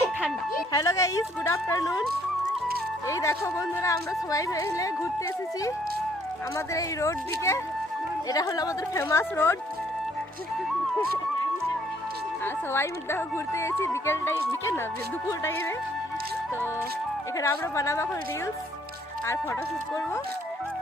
খুব ঠান্ডা। Hello guys, good afternoon. এই দেখো বন্ধুরা, আমরা সবাই মিলে ঘুরতে এসেছি আমাদের এই রোড দিকে। এটা হলো আমাদের ফেমাস রোড। আর সবাই মিলে দেখো ঘুরতে গেছি বিকেল না দুপুর টাইমে। তো এখানে আমরা বানাবো এখন রিলস আর ফটোশুট করবো।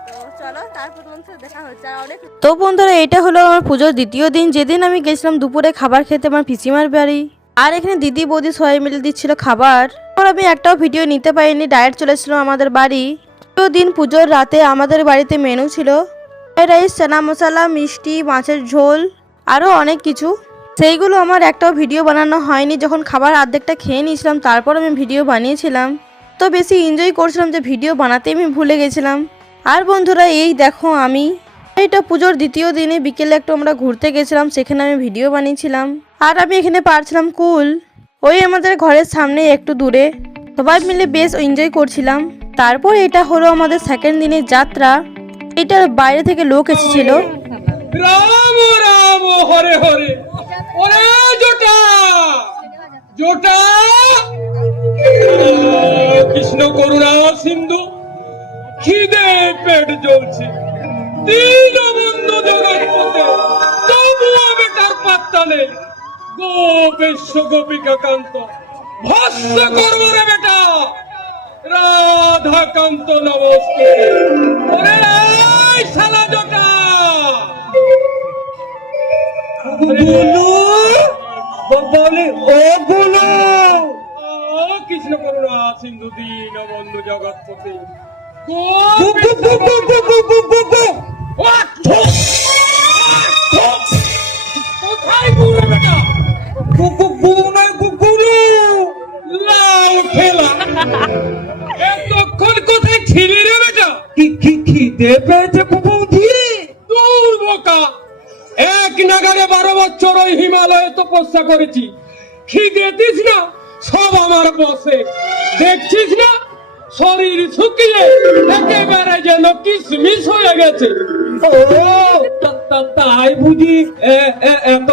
তো চলো, তারপর তোমার সাথে দেখা হচ্ছে। আর অনেক তো বন্ধুরা, এটা হলো আমার পুজোর দ্বিতীয় দিন, যেদিন আমি গেছিলাম দুপুরে খাবার খেতে আমার পিসিমার বাড়ি। আর এখানে দিদি বৌদি সবাই মিলে দিচ্ছিল খাবার। আমি একটাও ভিডিও নিতে পারিনি, ডাইরেক্ট চলেছিলাম আমাদের বাড়ি। দিন পুজোর রাতে আমাদের বাড়িতে মেনু ছিল ফ্রাইড রাইস, চানা মশলা, মিষ্টি, মাছের ঝোল, আরও অনেক কিছু। সেইগুলো আমার একটাও ভিডিও বানানো হয়নি। যখন খাবার অর্ধেকটা খেয়ে নিয়েছিলাম তারপর আমি ভিডিও বানিয়েছিলাম। তো বেশি এনজয় করছিলাম যে ভিডিও বানাতে আমি ভুলে গেছিলাম। আর বন্ধুরা, এই দেখো আমি এইটা পুজোর দ্বিতীয় দিনে বিকেলে একটু আমরা ঘুরতে গেছিলাম, সেখানে আমি ভিডিও বানিয়েছিলাম। আর আমি এখানে পারছিলাম কুল। ওই আমাদের ঘরের সামনে একটু দূরে সবাই মিলে বেশ এনজয় করছিলাম। তারপর এটা হলো আমাদের সেকেন্ড দিনের যাত্রা। এটার বাইরে থেকে লোক এসেছিল। রাম রাম হরে হরে, ওরে জোটা জোটা, কৃষ্ণ করুণা সিন্ধু, খিদে পেট জ্বলছে, দীনবন্ধু জগৎপতে, তবুও বেটার পাত্তা নেই। গোপেশ্ব গোপিকা কান্ত ভস্য করবো রে বেটা, রাধাকান্ত নমস্তে। ওরে শালা জোটা, কৃষ্ণ করুণা সিন্ধু দীনবন্ধু জগৎপতি, কোথায় গুরু বেটা? লাউ খেলা, এতক্ষণ কোথায় ছিলি রে বেটা? খিদে পেয়েছে বৌদি। দূর বোকা, এক নাগারে 12 বছর ওই হিমালয়ে তপস্যা করেছি। খিদেতিস না, সব আমার বসে। দেখছিস না শরীর শুকিয়ে একেবারে যেন কিশমিশ হয়ে গেছে। তাই বুঝি এত